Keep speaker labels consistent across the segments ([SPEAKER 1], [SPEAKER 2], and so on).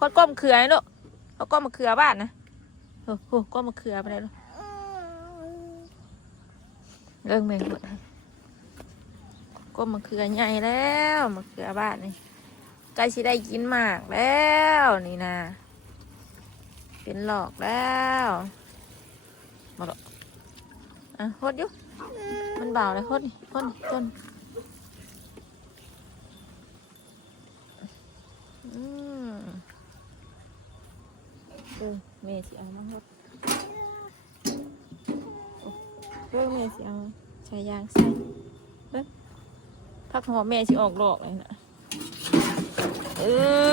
[SPEAKER 1] คดก้มเขือนี่ลูกเขาก้มมาเขือบ้านนะโอ้โหก้มมาเขือไปเลยลูกเรื่องเมงหมดให้ก้มมาเขือใหญ่แล้วมาเขือบ้านนี่ใกล้สิได้กินหมากแล้วนี่นะเป็นหลอกแล้วมาหรอกอะโคตรยู่มันเบาเลยโคตรนี่โคตรนี่ต้นอืม เออแม่สิเอามาครับโอ้เรื่องแม่สิเอาช้ยางใส่เบิ้งพักหอมแม่สิออกดอกเลยนะเอ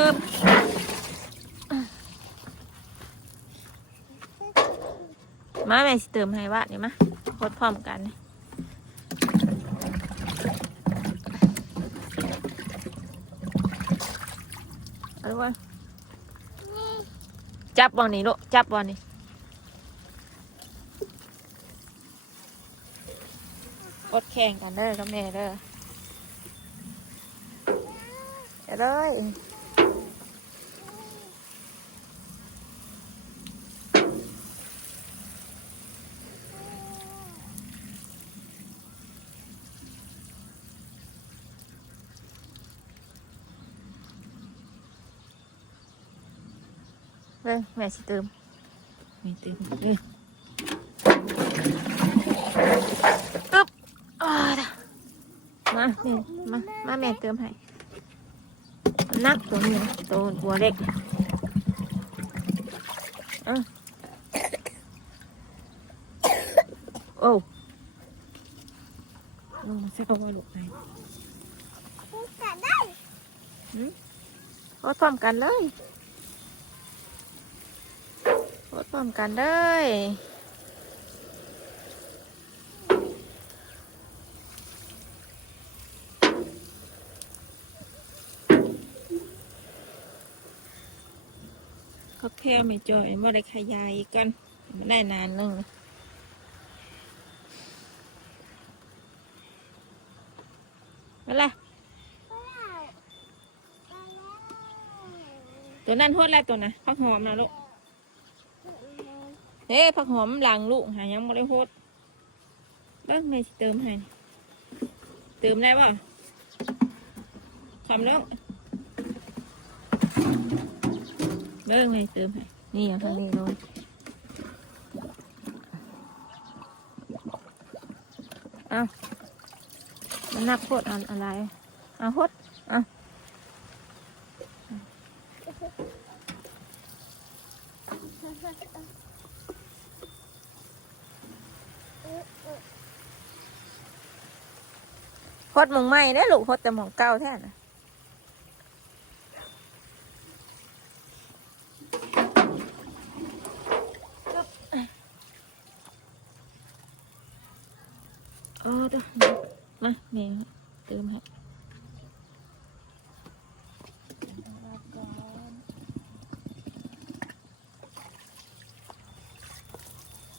[SPEAKER 1] อมาแม่สิเติมให้วะเนี่มาโคตรพร้อมกันเอาด้วย จับบอลนี่ลูกจับบอลนี่กดแข่งกันเด้อกับแม่เด้อเด้อเลย เลยแม่สิเติมแม่เติมเลยอึ๊บอ่าเด้อมาแม่มามาแม่เติมให้มันนักตัวนี้นะตัวหัวเล็กอะโอ้ลงมาใส่กระบอกลูกให้โอ้พร้อมกันเลยโอ้ พร้อมกันเลยก็แค่ไม่จอยไม่ได้ขยายกันไม่ได้นานนึงมาละตัวนั้นโทษแล้วตัวนะพักหอมนะลูก เฮ้ผักหอมหลังลูกหายังไม่ได้โฮดเบิ้งไม่สิเติมให้เติมได้ป่ะคำแล้วเบิ้งไม่เติมให้นี่อย่างทางนี้เลยเอามันนักโคตรอันอะไรเอาโคตรเอา โคตรมองไม่ได้ลูกโคตรแต่มองเก้าแท้น่ะโอ้ตัวมาแม่เติมให้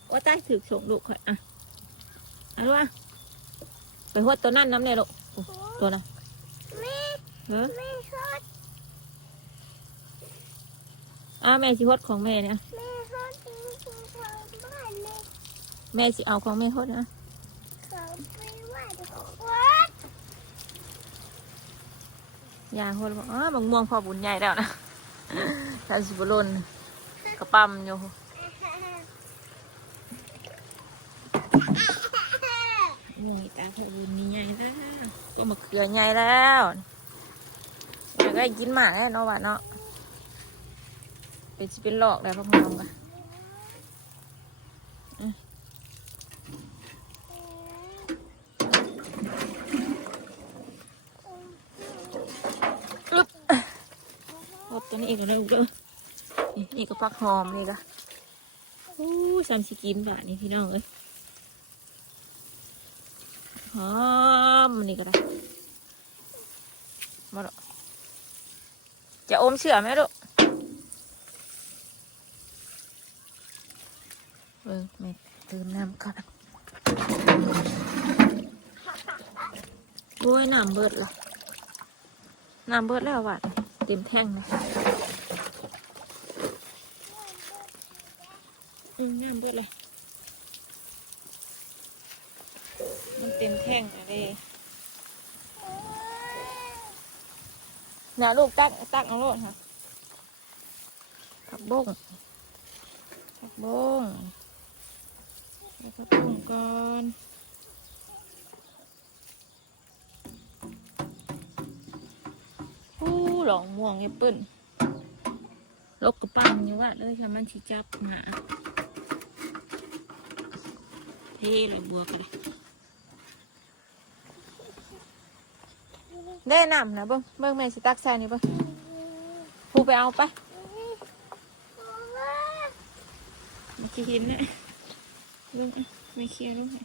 [SPEAKER 1] โอ้ตายถือส่งลูกค่อยอะ อาลูกอะไปหวดตัวนั่นน้ำเนี่ยลูกโอ้ตัวน่ะ
[SPEAKER 2] แม่
[SPEAKER 1] เออ
[SPEAKER 2] แม่ชอบ
[SPEAKER 1] อ่าแม่สิหดของแม่เนี่ย
[SPEAKER 2] แม่ชอบกินกินของบ้านแม่
[SPEAKER 1] แม่สิเอาของแม่หดนะ
[SPEAKER 2] เขาไปว่าเด็กวัด
[SPEAKER 1] ยาหดบอกอ๋อบางม่วงพอบุญใหญ่แล้วนะท่านสิบลนกระปั๊มอยู่ นี่ตาพอบุญมีใหญ่แล้วก็มาเกลือใหญ่แล้วอยากได้กินหมาแน่เนาะวะเนาะเป็นสิเป็นหลอกแล้วพักงอมกันลึบหดตัวนี้อีกแล้วเด้อนี่นี่ก็พักหอมนี่ก็อู้สามสิกินบาทนี่พี่น้องเอ้ย หามันนี่ก็ได้มาดูจะอมเชื่อไหมลูกเออไม่ตืมน้ำก่อนโอ้ยน้ำเบิดหรอน้ำเบิดแล้ววัดเต็มแท่งเลยน้ำเบิดเลย เต็มแท่งอะเด้น่ะลูกตักตักเอาโลดค่ะผักบุ้งผักบุ้งแล้วก็ตุ่มก่อนผู้หลองม่วงไอ้ปื้นลกกระปังอยู่ว่าเลยค่ะมันชิจับหมาเท่เลยบัวกันเลย ได้น้ำนะเบิ้งเบิ้งแม่สิตักใส่นี่เบิ้งผู้ไปเอาไปมื่อกี้ห็นนะเบิ้งไม่เคลียร์ลูกให้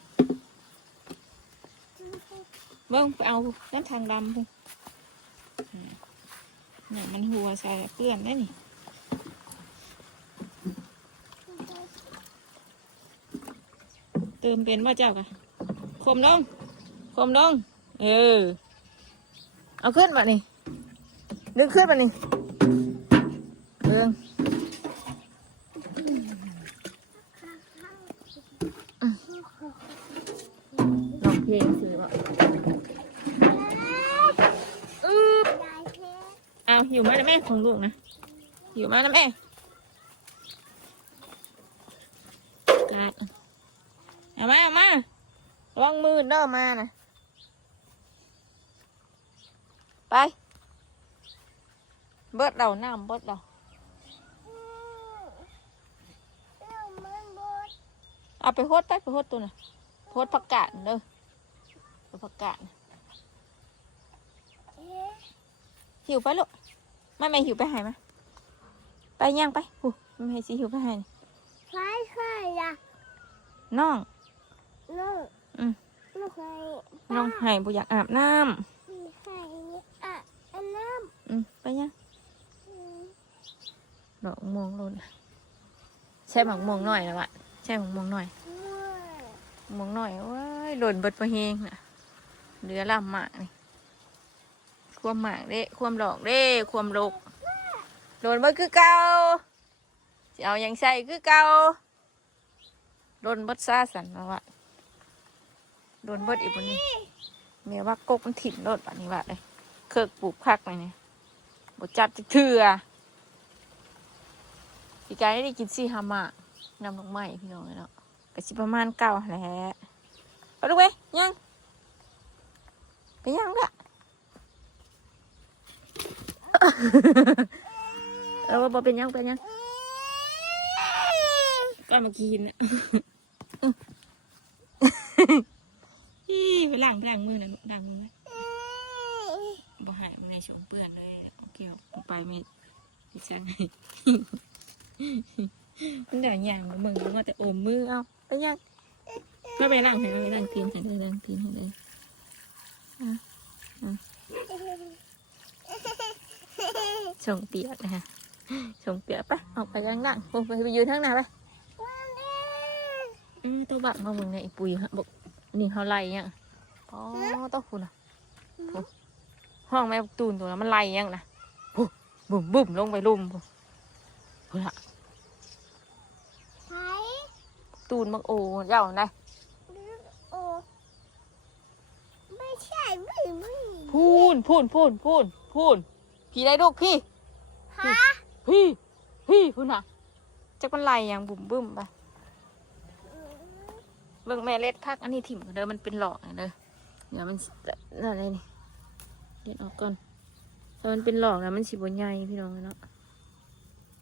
[SPEAKER 1] เบิ้งไปเอาน้ำทางดำพุ่งเนี่ยมันหัวใส่เปื้อนได้นี่เติมเป็นว่าเจ้ากะคมลงคมลงเออ เอาขึ้นมานี่ดึงขึ้นมานี่เบิ่งอืมลองเพลงซื้อบ่อือเอาหิวไหมนะแม่ของลูกนะ หิวไหมนะแม่กาดเอามาเอามาระวังมือเด้อมานะ ไป เบิดเราน้ำเบิดเราเอาไปโฮดไปไปโฮดตัวน่ะโฮดผักกาดเด้อไปผักกาดน่ะหิวไปลูกไม่ไม่หิวไปหายมาไปย่างไปหูไม่ให้สิหิวไปหายนี่
[SPEAKER 2] ใครใครล่ะ
[SPEAKER 1] น้อง
[SPEAKER 2] น้อง
[SPEAKER 1] อืม
[SPEAKER 2] น้องใคร
[SPEAKER 1] น้องหายบ่อยากอาบน้
[SPEAKER 2] ใครอะอันน้ำ
[SPEAKER 1] อืมไปย่างำดอกม่วงลนใช่หมักม่วงหน่อยแล้วอะใช่หมักม่วงหน่อยม่วงหน่อยว้ายหล่นเบิดประเฮงน่ะเหลือลำหมากนี่ความหมากเด้ความดอกเด้ความลกหล่นเบิดคือเก่าจะเอาหยังใส่คือเก่าหล่นเบิดซาสันแล้วอะหล่นเบิดอีกบนนี้ เมียว่ากกมันถิ่นโลดป่านนี้ว่าเลยเคิกปลูกพักไปเนี่ยบจับจะเถื่อพี่กายได้กินซี่ฮามะนำลงไม้พี่น้องเลยเนาะก็สิประมาณเก้าแหล้วไปลูกเว้ยยังไปยังละเออบ่เป็นยังเป็นยังก็มากินน่ะ อีไปล้างไปล้างมือนะลูกล้างมือไหมบ่หายมันในช่องเปื้อนเลยโอเคเอาไปไม่ไม่ใช่มันเดี๋ยวย่างมามึงมาแต่โอมมือเอาไปย่างเพื่อไปล้างให้ไปล้างตีนให้เลยล้างตีนให้เลยส่งเปียกนะฮะส่งเปียกไปออกไปย่างล้างโอ้ไปไปยืนทั้างหน้าไปอืมตัวบักมามึงเนี่ยไอ้ปุยฮะบอก นี่เขาไล่ยังอ๋อต้องคุณอะโอ้ห้องแม่ตูนตัวนั้นมันไล่ยังนะโอ้บุ่มบุ่มลงไปลุ่มพูพูละ
[SPEAKER 2] ใคร
[SPEAKER 1] ตูนมักโอเจ้าได้
[SPEAKER 2] โอ้ไม่ใช่ไม่ไม่
[SPEAKER 1] พูนพูนพูนพูนพูนพี่ได้ลูกพี่
[SPEAKER 2] ฮะ
[SPEAKER 1] พี่พี่พูนอะจักมันไล่ยังบุ่มบึ้มไป เบิ่งแม่เล็ดพักอันนี้ถิ่มเด้อมันเป็นหลอกเด้อเดี๋ยวมันอะไรนี่เด็ดออกก่อนถ้ามันเป็นหลอกนะมันสิบใหญ่พี่น้องเนาะ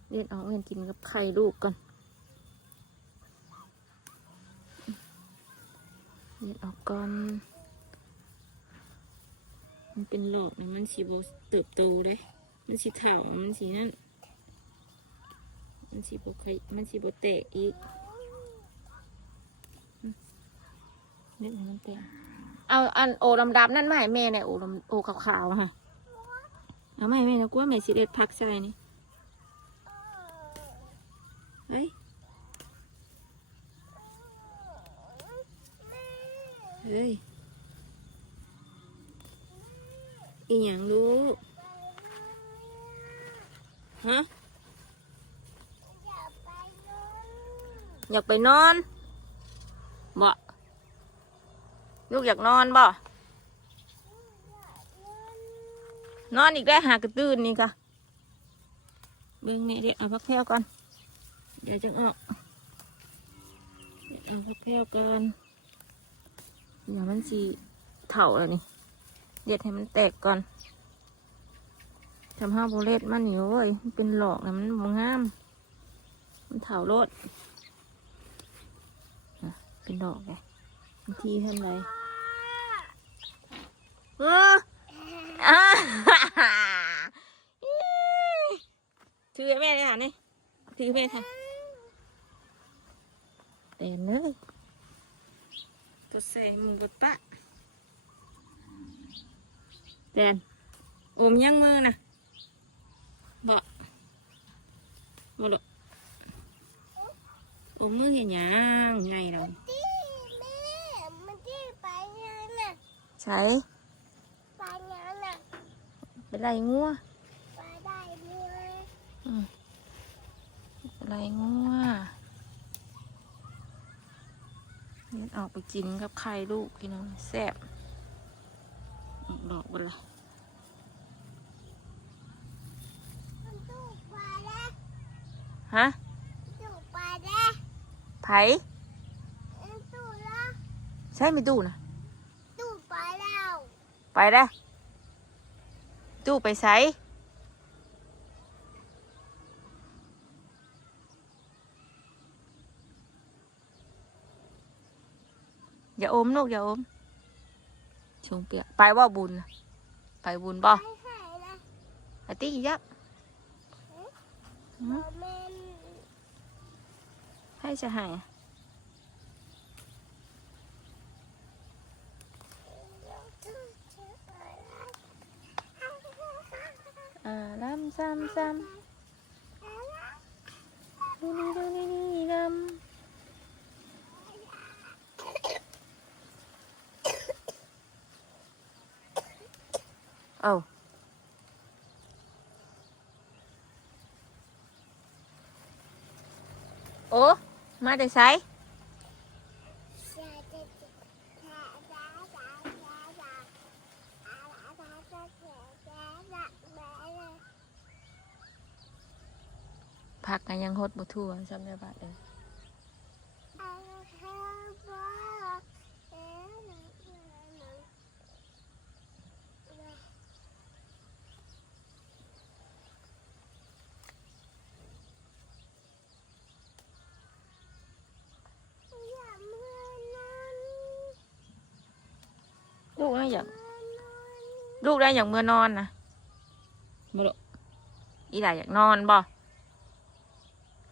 [SPEAKER 1] เด็ดออกเห็นกินกับไข่ลูกก่อนเด็ดออกก่อนมันเป็นหลอกนะมันสีบเติบโตเลยมันสีเถามันสีนั่นมันสีบไข่มันสีบแตกอีกอืมเด็ดให้มันแตกเอาอันโอดำๆนั่นมาให้แม่เนี่ยโอดำโอขาวๆอะค่ะเอามาให้แม่นะกูว่าแม่สิเด็ดพักใส่นี่เฮ้ยเฮ้ยอีหยังลูกฮะ
[SPEAKER 2] อย่าไปนู่น
[SPEAKER 1] ไปอยากไปนอนบ่ ลูกอยากนอนบ่นอนอีกได้หากระตื้นนี่ค่ะเบิ่งแม่เดี๋ยวเอาพักแพ้วก่อน เดี๋ยวจะออกเดี๋ยวเอาพักแพ้วก่อนอย่ามันสีเถ่าแล้วนี่เด็ดให้มันแตกก่อนทำห้าโบเลตมันอยู่เว้ยมันเป็นหลอกนะมันมงาม มันเถ่าโลดเป็นดอกไงทีทำไรเอออ่า ถือให้แม่เลยค่ะนี่ถือให้แม่ค่ะเต็มเลยตัวเสมึงบดปะแดนโอมยังมือนะบ่บ่ดอกโอ้มือเห็นหยังไงเรา
[SPEAKER 2] ที่แม่มันที่ไปงานน่ะ
[SPEAKER 1] ใช้
[SPEAKER 2] ไปงานน่ะ
[SPEAKER 1] เป็นไรงัว
[SPEAKER 2] ไปได้เลย
[SPEAKER 1] เป็นไรงัวเดี๋ยวออกไปกินกับไข่ลูกพี่น้องแซ่บออกดอกบนละ
[SPEAKER 2] มันตู้ไปแล้ว
[SPEAKER 1] ฮะ
[SPEAKER 2] ตู้ไปแล้ว
[SPEAKER 1] ไผ
[SPEAKER 2] มันตู้แล้ว
[SPEAKER 1] ใช่ไม่ตู้นะ
[SPEAKER 2] ตู้ไปแล้ว
[SPEAKER 1] ไปได้อ ตู้ไปใส่อย่าอมลูกอย่าอมชงเปียกไปว่าบุญน่ะไปบุญบ่
[SPEAKER 2] ไปหายนะ
[SPEAKER 1] ไอ้ตี้ยักษ์
[SPEAKER 2] โมเมน
[SPEAKER 1] ให้จะให้อ่าลำ ซ้ำซ้ำนี่นี่นี่นี่นี่ลำเอาโอ้ มาได้ไซ ผักกันยังฮดบ่ทั่วจำได้บาดเลยลูกได้อย่างลูกได้อย่างเมื่อนอนนะบ่ลูกอีหลาอยากนอนบ่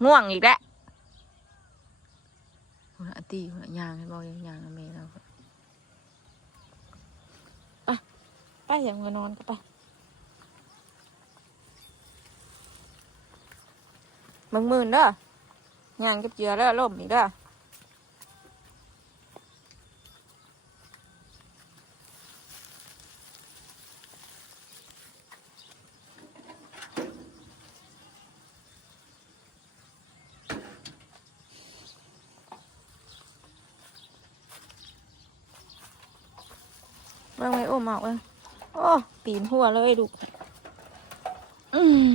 [SPEAKER 1] ง่วงอีกแล้วหัวหน้าตีหัวหน้ายางให้บอกยังยางนะเมย์เราไปไปอย่างเมื่อนอนก็ไปมึงมื่นเด้อยางกับเจือแล้วล่มอีกเด้อ เบิ่งไว้โอ้มอกเบิ่งโอ้ปีนหัวเลยลูกอืม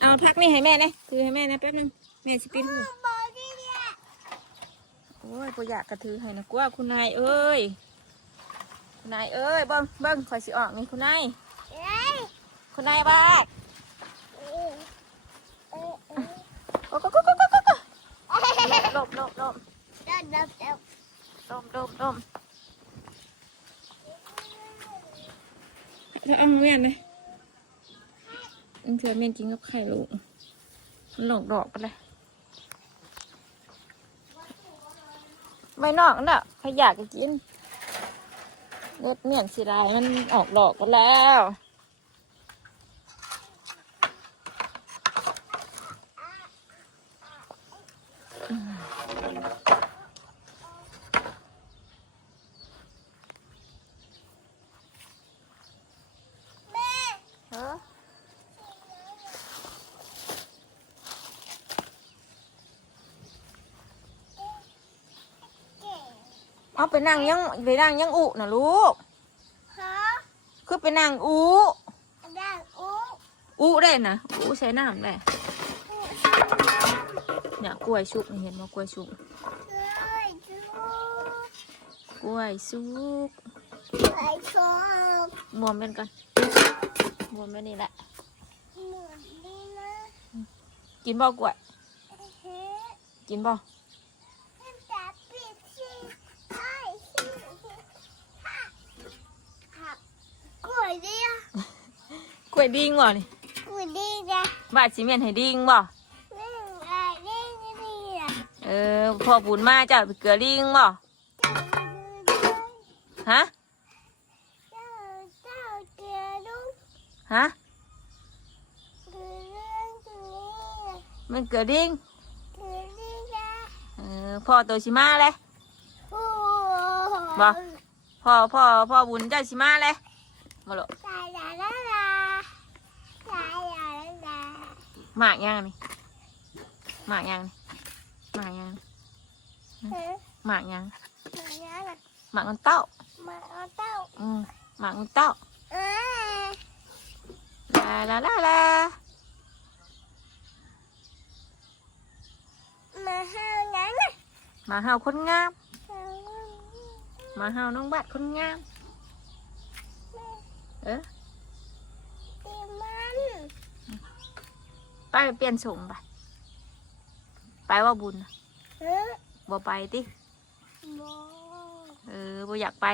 [SPEAKER 1] เอาพักนี่ให้แม่นะถือให้แม่นะแป๊บนึงแม่สิปีนหัวโอ้ยปอยากกระถือให้นะกว่าคุณนายเอ้ยคุณนายเอ้ยเบิ่งเบิ่งคอยสิออกนี่คุณนายคุณนายบ้าโอ้ก็ก็ก็ก็ก็ก็หลบหลบหลบ หลบหลบหลบแล้วเอามาเวียนเลยอันเธอเมียนกินกับไข่ลูกมันหลอกดอกไปเลยไม่นอกนั่นน่ะใครอยากจะกินเลือดเมียนสีลายมันออกดอกกันแล้วเออ เอาไปนั่งยังไปนั่งยังอุนะลูก
[SPEAKER 2] ฮะ
[SPEAKER 1] คือไปนั่งอุ
[SPEAKER 2] ดังอู้
[SPEAKER 1] อุได้นะอุใช้น้ำได้เนี่ยกล้วยชุบนี่เห็นว่ากล้วยชุบ
[SPEAKER 2] เฮ้ยจู
[SPEAKER 1] กล้วยสุก
[SPEAKER 2] ไอ้ชอบ
[SPEAKER 1] มวมเป็นกันมวมเป็นนี่แหละ
[SPEAKER 2] เหมือนดีนะ
[SPEAKER 1] กินบ่กล้วย
[SPEAKER 2] เฮ้
[SPEAKER 1] กินบ่
[SPEAKER 2] ยจับปิดสิไอ้สิฮะหักกล้ วยดิอะ
[SPEAKER 1] กล้วยดิ้งบ่นี่
[SPEAKER 2] กล้วยดีจ้ะ
[SPEAKER 1] บาดสิเมียนให้ดิ้งบ่
[SPEAKER 2] นี่ไอ้ดีนี่ดีอะ
[SPEAKER 1] เออพอบุญมาเจ้าไปเกลือดิ้งบ่
[SPEAKER 2] เจ้าดูด้วย
[SPEAKER 1] ฮะ
[SPEAKER 2] เจ้าเจ้าเกลือดู
[SPEAKER 1] ฮะ
[SPEAKER 2] เกลือเรื่องตรงนี้อะ
[SPEAKER 1] มันเกลือดิ้ง
[SPEAKER 2] เกลือดีจ้ะ
[SPEAKER 1] เออพ่อโตชิมาเลย
[SPEAKER 2] โอ้
[SPEAKER 1] บ่พ่อพ่อพ่อบุญเจ้าชิมาเลย Ngolo. Mạ nha này. Mạ nha này. Mạ nha. Mạ nha. Mạ con tao. Mạ con tao.
[SPEAKER 2] Ừ, mạ con
[SPEAKER 1] tao. La la la la. Mà
[SPEAKER 2] hao ngắn. này. Mà hao khôn ngam.
[SPEAKER 1] Mà hao nông bạn khôn ngam. เออเต
[SPEAKER 2] มัน
[SPEAKER 1] ไปเปลี่ยนสมไปไปว่าบุญ
[SPEAKER 2] เอ
[SPEAKER 1] บ่ไปติ
[SPEAKER 2] บอ
[SPEAKER 1] เออบ่อยากไป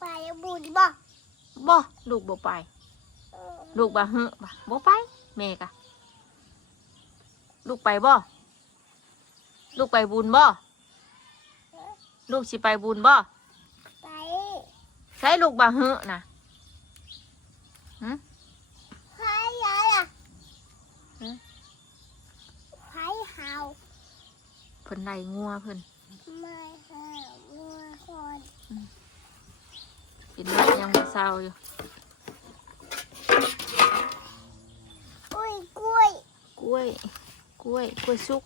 [SPEAKER 2] ไปบุญบ่
[SPEAKER 1] บ่ลูกบ่ไปลูกบ่เฮอบ่บ่ไปแม่กะลูกไปบ่ลูกไปบุญบ่ลูกสิไปบุญบ่ ใช้ลูกบ่ฮึน่ะ
[SPEAKER 2] ใครยายอะ
[SPEAKER 1] ฮะ
[SPEAKER 2] ใครเห่า
[SPEAKER 1] เพิ่นไล่งัวเพิ่น
[SPEAKER 2] ไม่เห่าวัวคน
[SPEAKER 1] กินแล้วยังบ่เศร้าอยู่
[SPEAKER 2] อุ้ยกล้วย
[SPEAKER 1] กล้วย กล้วย กล้วยสุก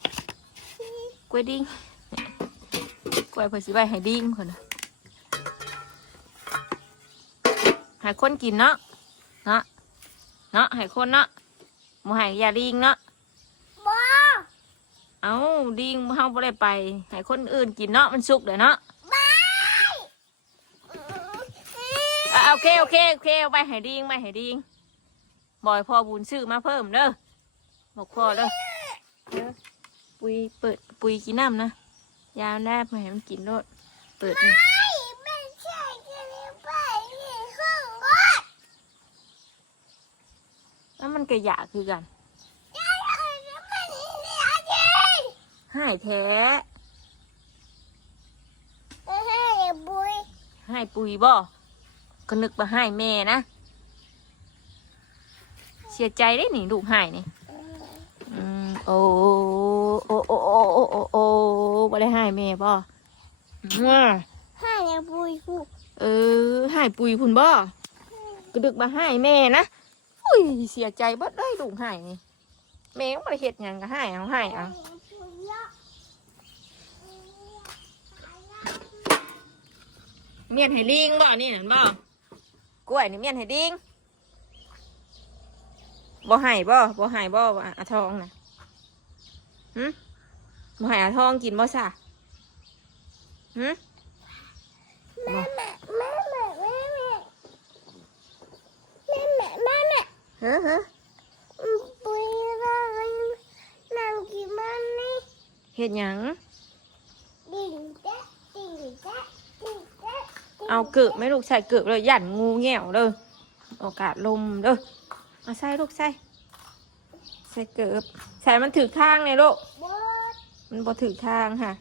[SPEAKER 1] กล้วยดิ้งกล้วยเพิ่นสิไว้ให้ดิ้งเพิ่นน่ะ ให้คนกินเนาะเนาะเนาะให้คนเนาะบ่ให้อย่าดิ้งเนาะ
[SPEAKER 2] บ่
[SPEAKER 1] เอาดิ้งเฮาบ่ได้ไปให้คนอื่นกินเนาะมันสุกเด้อเนาะ
[SPEAKER 2] ไม่
[SPEAKER 1] อะโอเคโอเคโอเคเอาไปให้ดิ้งไปให้ดิ้งบอยพ่อบุญซื้อมาเพิ่มเด้อบอกพ่อเด้อเด้อปุยเปิดปุยกินน้ำนะยาวแนบมาให้มันกินโลดเปิดนี่
[SPEAKER 2] ไม่
[SPEAKER 1] มันกระยะคือกันให้ยแท้
[SPEAKER 2] ห้
[SPEAKER 1] ปุยบ่ก็นึกมาให้แม่นะเสียใจได้หนิลูกหายนี่โอ้โอ้โอ้โอ้โอ้โอ้โอ้บ่ได้ให้แม่บ่
[SPEAKER 2] ห้ายปุย
[SPEAKER 1] เออให้ปุยคุณบ่ก็ดึกมาให้แม่นะ อุ้ยเสียใจเบิดเลยลูกให้นี่แม่ก็บ่ได้เฮ็ดหยังก็ให้เอาให้เอาเมียนให้ลิงบ่นี่นั่นบ่กล้วยนี่เมียนให้ลิงบ่ให้บ่บ่ให้บ่ว่าอาทองนะหึบ่ให้อาทองกินบ่ซะหึ
[SPEAKER 2] แฮ้
[SPEAKER 1] อเฮ้อ
[SPEAKER 2] ปุยเรานั่งกินมันนี่
[SPEAKER 1] เฮ็ดหยัง
[SPEAKER 2] ดิ่งแจ๊ะดิ่งแจ๊ะดิ่งแจ๊ะ
[SPEAKER 1] เอาเกือบไหม่ลูกใส่เกือบเลยหยันงูแง่วเด้อโอกาสลมเด้อเอาใส่ลูกใส่ใส่เกือบใส่มันถือข้างเลยลูก
[SPEAKER 2] บด
[SPEAKER 1] มันบ่ถือทางค่ะ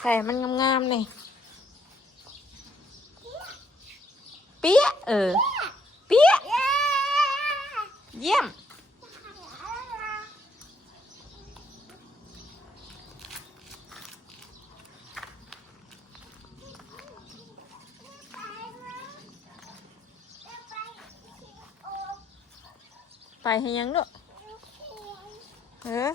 [SPEAKER 1] ใส่มันงามๆเลยเปี้ยะเออเปี้ยะ
[SPEAKER 2] เย้
[SPEAKER 1] เยี่ยม ไปให้ยังลูกเออ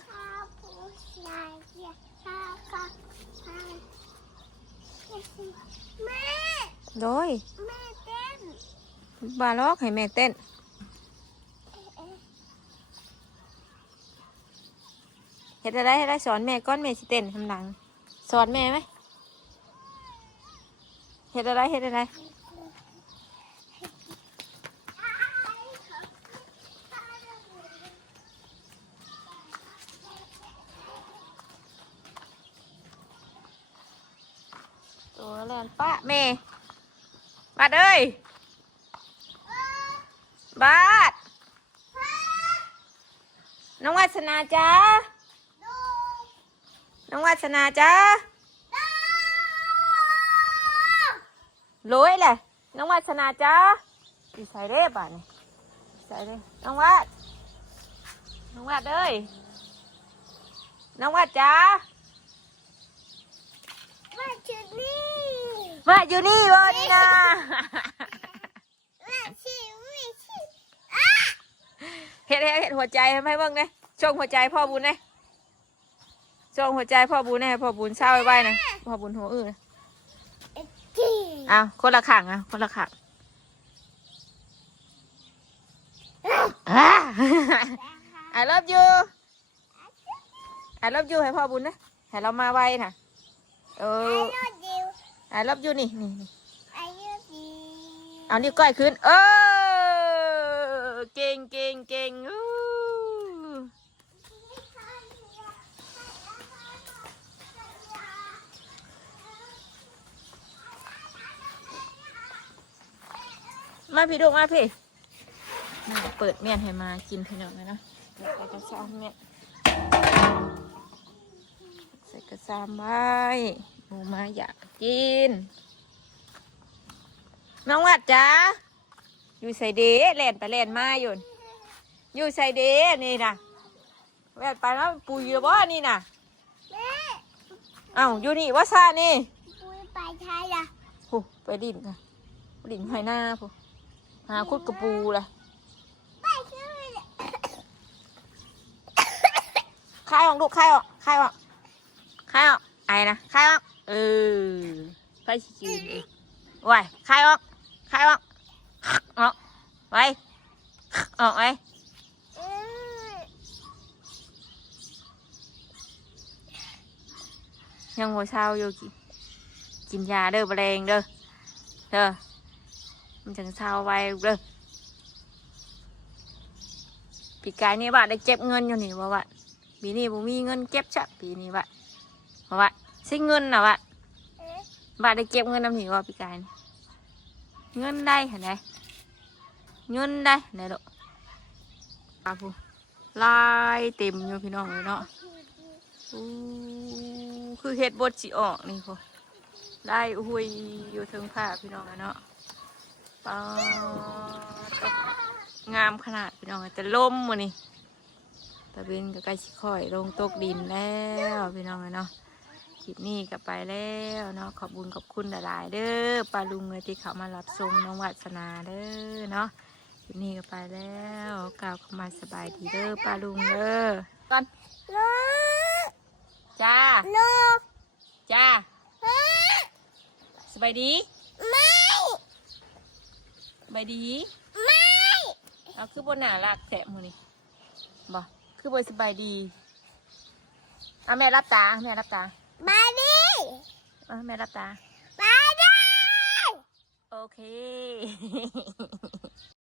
[SPEAKER 2] แม่
[SPEAKER 1] โดย
[SPEAKER 2] แม่เต้น
[SPEAKER 1] บาล็อกให้แม่เฮ็ดอะไรสอนแม่ก้อนแม่สิเต้นทำหลัง สอนแม่ไหมเฮ็ดอะไรเฮ็ดอะไรตัวแลนป้าแม่บาดเอ้ยบาดน้องวาสนาจ้า น้องวาสนาจ้ารู้เลยน้องวาสนาจ้าดีใส่เรียบอะนี่ใส่เลยน้องวาดน้องวาดเอ้ยน้องวาดจ้า
[SPEAKER 2] มาชุดนี้
[SPEAKER 1] มาอยู่นี่วะนี่นะ
[SPEAKER 2] มาชิวิชิอะ
[SPEAKER 1] เห็ดเห็ดเห็ดหัวใจให้เบิ่งเลยช่วงหัวใจพ่อบุญเล ยช่วงหัวใจพ่อบุญให้พ่อบุญเศร้าไว้ไว้นะพ่อบุญหัวอื้อนะ
[SPEAKER 2] จี
[SPEAKER 1] เอาคนละขังอะคนละขังอ่า I love you I love you ให้พ่อบุญนะให้เรามาไวนะเอ
[SPEAKER 2] ไอ้
[SPEAKER 1] อ
[SPEAKER 2] ยอดดิว
[SPEAKER 1] I love you นี่นี่นี่
[SPEAKER 2] ไอ้ยอดดิว
[SPEAKER 1] เอานิ้วก้อยขึ้น เออเก่งเก่งเก่งอู้ มาพี่ดูมาพี่นี่เปิดเมียนให้มากินพี่น้องเลยนะเดี๋ยวไปกระซ้ำเมียนใส่กระซ้ำไว้หนูมาอยากกิน น้องวัดจ้าอยู่ใส่เดเล่นไปเล่นมาอยู่นอยู่ใส่เดนี่นะแวดไปแล้วปุยแล้วบ่นี่นะ
[SPEAKER 2] แม่
[SPEAKER 1] เอ้าอยู่นี่ว่าซานี่
[SPEAKER 2] ปุยไปไทยล่ะ
[SPEAKER 1] ผู้ไปดินค่ะดินไฮหน้าผู้ หาคุดกระปูละ
[SPEAKER 2] ไปชื่อเลย
[SPEAKER 1] คายออกลูกคายออกคายออกคายออกไอ้นะคายออกเออไปสิกินเองไว้คายออกคายออกออกไว้ออกไว้
[SPEAKER 2] เออ
[SPEAKER 1] ยังหัวเช้าอยู่กินกินยาเด้อแมลงเด้อเด้อ มันจังเช้าไว้เด้อปีกายนี่บ่าได้เก็บเงินอยู่นี่บ่ว่าปีนี้บ่มีเงินเก็บชะปีนี้บ่าบ่ว่าสิเงินน่ะบ่า
[SPEAKER 2] เออ
[SPEAKER 1] บ่าได้เก็บเงินนำหนีว่าปีกายเงินได้เห็นไหมเงินได้ไหนลูกปลาปูลายเต็มอยู่พี่น้องเลยเนาะคือเฮ็ดบดสิออกนี่พอได้หุยอยู่เทิงผ้าพี่น้องอะเนาะ ปาตกงามขนาดพี่น้องอะแต่ล่มมือนี่ตะเวนก็ใกล้ชิค่อยลงตกดินแล้วพี่น้องอะเนาะคลิปนี้ก็ไปแล้วเนาะขอบบุญขอบคุณหลายๆเด้อปลาลุงเลยที่เขามารับชมน้องวัสนาเด้อเนาะคลิปนี้ก็ไปแล้วกล่าวเข้ามาสบายดีเด้อปลาลุงเด้อก่อน
[SPEAKER 2] ลูก
[SPEAKER 1] จ้า
[SPEAKER 2] ลูก
[SPEAKER 1] จ้า
[SPEAKER 2] แม่
[SPEAKER 1] สบายดี
[SPEAKER 2] ไม่
[SPEAKER 1] สบายดี
[SPEAKER 2] ไม่
[SPEAKER 1] เอาคือบนหนาลักแทะมือนี่บ่คือบนสบายดีเอาแม่รับตาแม่รับตา
[SPEAKER 2] บาดี้
[SPEAKER 1] เอาแม่รับตา
[SPEAKER 2] บาดี้
[SPEAKER 1] โอเค